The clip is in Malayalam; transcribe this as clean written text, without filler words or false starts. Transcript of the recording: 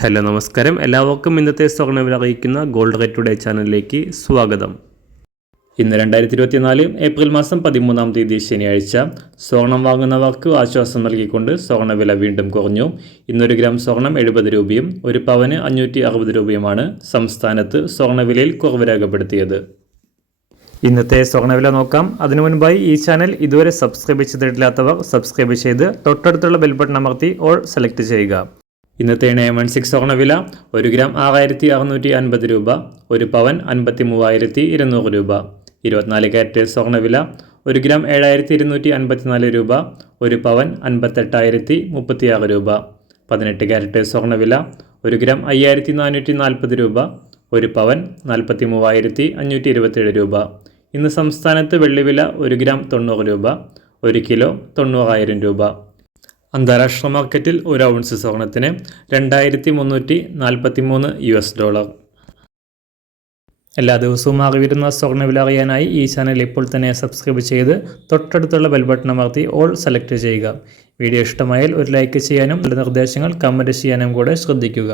ഹലോ നമസ്കാരം, എല്ലാവർക്കും ഇന്നത്തെ സ്വർണ്ണവില അറിയിക്കുന്ന ഗോൾഡ് റേറ്റ് ടുഡേ ചാനലിലേക്ക് സ്വാഗതം. ഇന്ന് 2024 ഏപ്രിൽ മാസം 13-ാം തീയതി ശനിയാഴ്ച. സ്വർണം വാങ്ങുന്നവർക്ക് ആശ്വാസം നൽകിക്കൊണ്ട് സ്വർണ്ണവില വീണ്ടും കുറഞ്ഞു. ഇന്നൊരു ഗ്രാം സ്വർണം 70 രൂപയും 1 പവന് 560 രൂപയുമാണ് സംസ്ഥാനത്ത് സ്വർണ്ണവിലയിൽ കുറവ് രേഖപ്പെടുത്തിയത്. ഇന്നത്തെ സ്വർണ്ണവില നോക്കാം. അതിനു മുൻപായി ഈ ചാനൽ ഇതുവരെ സബ്സ്ക്രൈബ് ചെയ്തിട്ടില്ലാത്തവർ സബ്സ്ക്രൈബ് ചെയ്ത് തൊട്ടടുത്തുള്ള ബെൽ ബട്ടൺ അമർത്തി ഓൾ സെലക്ട് ചെയ്യുക. ഇന്നത്തെ 916 സ്വർണ്ണവില 1 ഗ്രാം 6650 രൂപ, 1 പവൻ 53,200 രൂപ. 24 കാരറ്റ് സ്വർണ്ണവില 1 ഗ്രാം 7254 രൂപ, 1 പവൻ 58,036 രൂപ. 18 കാരറ്റ് സ്വർണ്ണവില 1 ഗ്രാം 5440 രൂപ, 1 പവൻ 43,527 രൂപ. ഇന്ന് സംസ്ഥാനത്ത് വെള്ളിവില 1 ഗ്രാം 90 രൂപ, 1 കിലോ 90,000 രൂപ. അന്താരാഷ്ട്ര മാർക്കറ്റിൽ 1 ഔൺസ് സ്വർണത്തിന് $2,343. എല്ലാ ദിവസവും അറിവിരുന്ന സ്വർണ്ണവില അറിയാനായി ഈ ചാനൽ ഇപ്പോൾ തന്നെ സബ്സ്ക്രൈബ് ചെയ്ത് തൊട്ടടുത്തുള്ള ബെൽ ബട്ടൺ അമർത്തി ഓൾ സെലക്ട് ചെയ്യുക. വീഡിയോ ഇഷ്ടമായാൽ ഒരു ലൈക്ക് ചെയ്യാനും നല്ല നിർദ്ദേശങ്ങൾ കമൻറ്റ് ചെയ്യാനും കൂടെ ശ്രദ്ധിക്കുക.